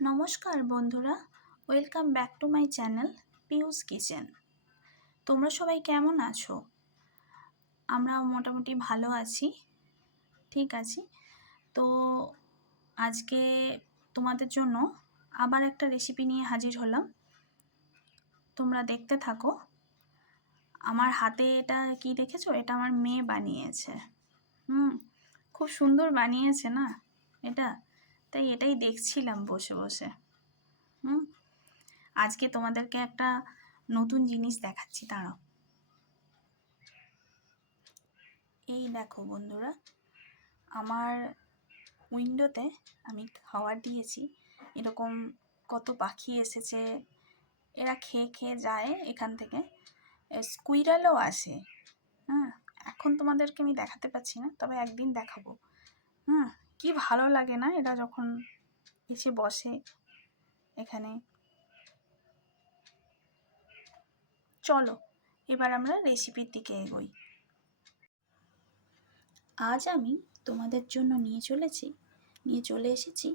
নমস্কার বন্ধুরা, welcome back to my channel পিউস kitchen. তোমরা সবাই কেমন আছো? আমরা মোটামুটি ভালো আছি, ঠিক আছি। তো আজকে তোমাদের জন্য আবার একটা রেসিপি নিয়ে হাজির হলাম। তোমরা দেখতে থাকো। আমার হাতে এটা কি দেখেছো? এটা আমার মেয়ে বানিয়েছে। খুব সুন্দর বানিয়েছে না এটা? তাই এটাই দেখছিলাম বসে বসে। আজকে তোমাদেরকে একটা নতুন জিনিস দেখাচ্ছি, দাঁড়াও। এই দেখো বন্ধুরা, আমার উইন্ডোতে আমি খাবার দিয়েছি, এরকম কত পাখি এসেছে, এরা খেয়ে খেয়ে যায় এখান থেকে। স্কুইরালও আসে। এখন তোমাদেরকে আমি দেখাতে পাচ্ছি না, তবে একদিন দেখাবো। কি ভালো লাগে না এরা যখন এসে বসে এখানে। চলো এবার আমরা রেসিপির দিকে এগোই। আজ আমি তোমাদের জন্য নিয়ে চলে এসেছি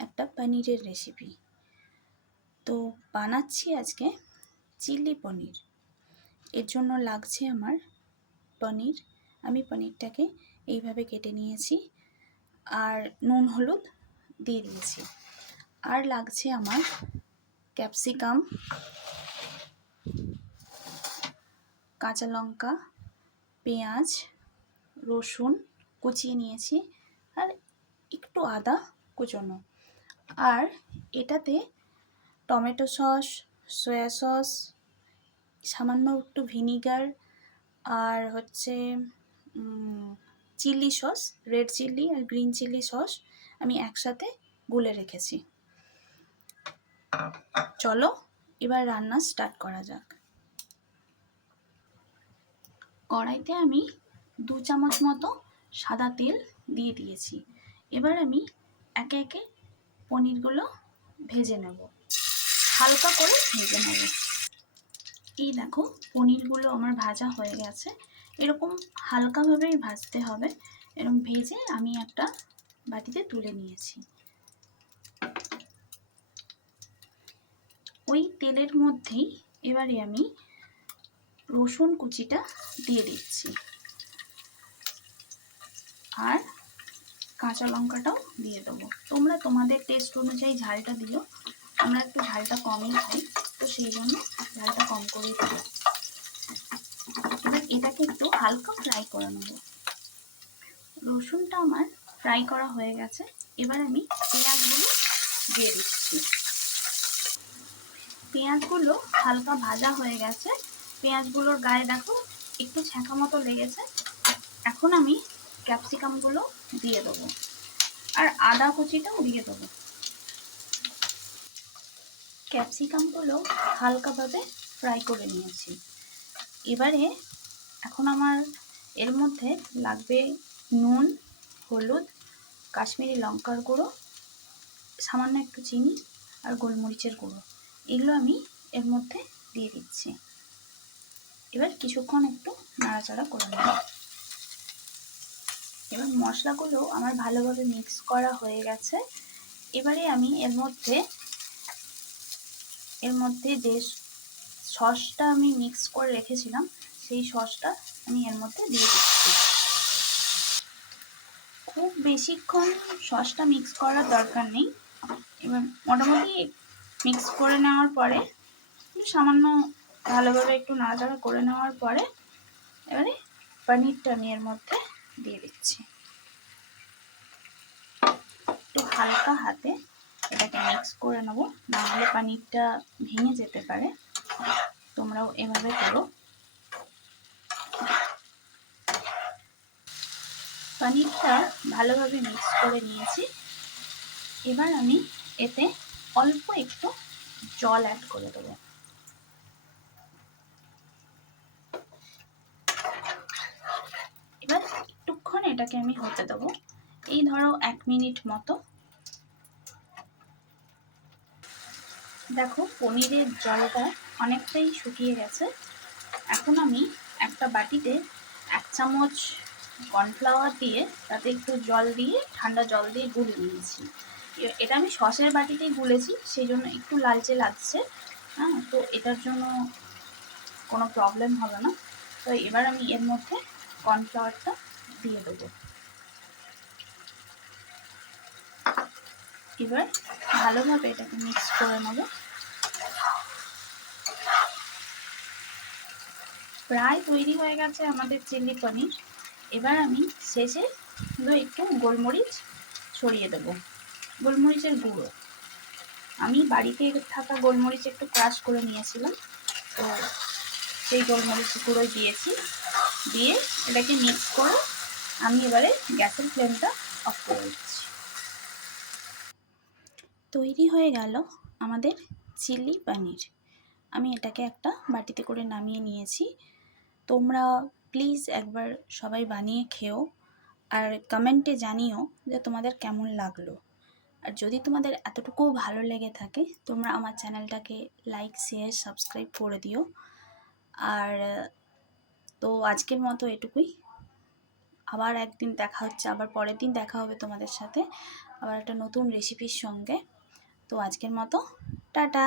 একটা পনিরের রেসিপি। তো বানাচ্ছি আজকে চিলি পনির। এর জন্য লাগছে আমার পনির। আমি পনিরটাকে এইভাবে কেটে নিয়েছি আর নুন হলুদ দিয়ে দিয়েছি। আর লাগছে আমার ক্যাপসিকাম, কাঁচা লঙ্কা, পেঁয়াজ, রসুন কুচিয়ে নিয়েছি, আর একটু আদা কুচোনো। আর এটাতে টমেটো সস, সয়া সস, সামান্য একটু ভিনিগার, আর হচ্ছে চিলি সস, রেড চিলি আর গ্রিন চিলি সস আমি একসাথে গুলে রেখেছি। চলো এবার রান্না স্টার্ট করা যাক। কড়াইতে আমি 2 চামচ মতো সাদা তেল দিয়ে দিয়েছি। এবার আমি একে একে পনিরগুলো ভেজে নেব, হালকা করে ভেজে নেব। এই দেখো, পনিরগুলো আমার ভাজা হয়ে গেছে। এরকম হালকাভাবেই ভাজতে হবে। এরকম ভেজে আমি একটা বাটিতে তুলে নিয়েছি। ওই তেলের মধ্যেই এবারে আমি রসুন কুচিটা দিয়ে দিচ্ছি, আর কাঁচা লঙ্কাটাও দিয়ে দেবো। তোমরা তোমাদের টেস্ট অনুযায়ী ঝালটা দিও। আমরা একটু ঝালটা কমই খাই, তো সেই জন্য ঝালটা কম করেই দিই। এবার এটাকে একটু হালকা ফ্রাই করে নেব। রসুনটা আমার ফ্রাই করা হয়ে গেছে। এবার আমি পেঁয়াজগুলো দিয়ে দিচ্ছি। পেঁয়াজগুলো হালকা ভাজা হয়ে গেছে। পেঁয়াজগুলোর গায়ে দেখো একটু ছ্যাঁকা মতো লেগেছে। এখন আমি ক্যাপসিকামগুলো দিয়ে দেবো, আর আদা কুচিটাও দিয়ে দেবো। ক্যাপসিকামগুলো হালকাভাবে ফ্রাই করে নিয়েছি। এবারে এখন আমার এর মধ্যে লাগবে নুন, হলুদ, কাশ্মীরি লঙ্কার গুঁড়ো, সামান্য একটু চিনি আর গোলমরিচের গুঁড়ো। এগুলো আমি এর মধ্যে দিয়ে দিচ্ছি। এবার কিছুক্ষণ একটু নাড়াচাড়া করে নেব। এবার মশলাগুলো আমার ভালোভাবে মিক্স করা হয়ে গেছে। এবারে আমি এর মধ্যে যে সসটা আমি মিক্স করে রেখেছিলাম, সেই সসটা আমি এর মধ্যে দিয়ে দিচ্ছি। খুব বেশিক্ষণ সসটা মিক্স করার দরকার নেই। এবার মোটামুটি মিক্স করে নেওয়ার পরে সামান্য ভালোভাবে একটু নাড়াচাড়া করে নেওয়ার পরে এবারে পনিরটা আমি এর মধ্যে দিয়ে দিচ্ছি। একটু হালকা হাতে এটাকে মিক্স করে নেবো, না হলে পনিরটা ভেঙে যেতে পারে। তোমরাও এভাবে করো। পনিরটা ভালোভাবে মিক্স করে নিয়েছি। এবার আমি এতে অল্প একটু জল অ্যাড করে দেবো। এবার একটুক্ষণ এটাকে আমি হতে দেবো, এই ধরো 1 মিনিট মতো। দেখো পনিরের জলটা অনেকটাই শুকিয়ে গেছে। এখন আমি একটা বাটিতে 1 চামচ কর্নফ্লাওয়ার দিয়ে তাতে একটু জল দিয়ে ঠান্ডা জল দিয়ে গুলে নিয়েছি। এটা আমি সসের বাটিতেই গুলেছি, সেই জন্য একটু লালচে লাগছে। হ্যাঁ, তো এটার জন্য কোনো প্রবলেম হবে না। তো এবার আমি এর মধ্যে কর্নফ্লাওয়ারটা দিয়ে দেবো। এবার ভালোভাবে এটাকে মিক্স করে নেব। প্রায় তৈরি হয়ে গেছে আমাদের চিলি পনির। এবার আমি শেষে একটু গোলমরিচ ছড়িয়ে দেবো, গোলমরিচের গুঁড়ো। আমি বাড়িতে থাকা গোলমরিচ একটু ক্রাশ করে নিয়েছিলাম, তো সেই গোলমরিচ গুঁড়োই দিয়েছি। দিয়ে এটাকে মিক্স করে আমি এবারে গ্যাসের ফ্লেমটা অফ করে দিচ্ছি। তৈরি হয়ে গেল আমাদের চিলি পনির। আমি এটাকে একটা বাটিতে করে নামিয়ে নিয়েছি। তোমরা প্লিজ একবার সবাই বানিয়ে খেও, আর কমেন্টে জানিও যে তোমাদের কেমন লাগলো। আর যদি তোমাদের এতটুকুও ভালো লেগে থাকে, তোমরা আমার চ্যানেলটাকে লাইক, শেয়ার, সাবস্ক্রাইব করে দিও। আর তো আজকের মতো এটুকুই। আবার একদিন দেখা হচ্ছে, আবার পরের দিন দেখা হবে তোমাদের সাথে আবার একটা নতুন রেসিপির সঙ্গে। তো আজকের মতো টাটা।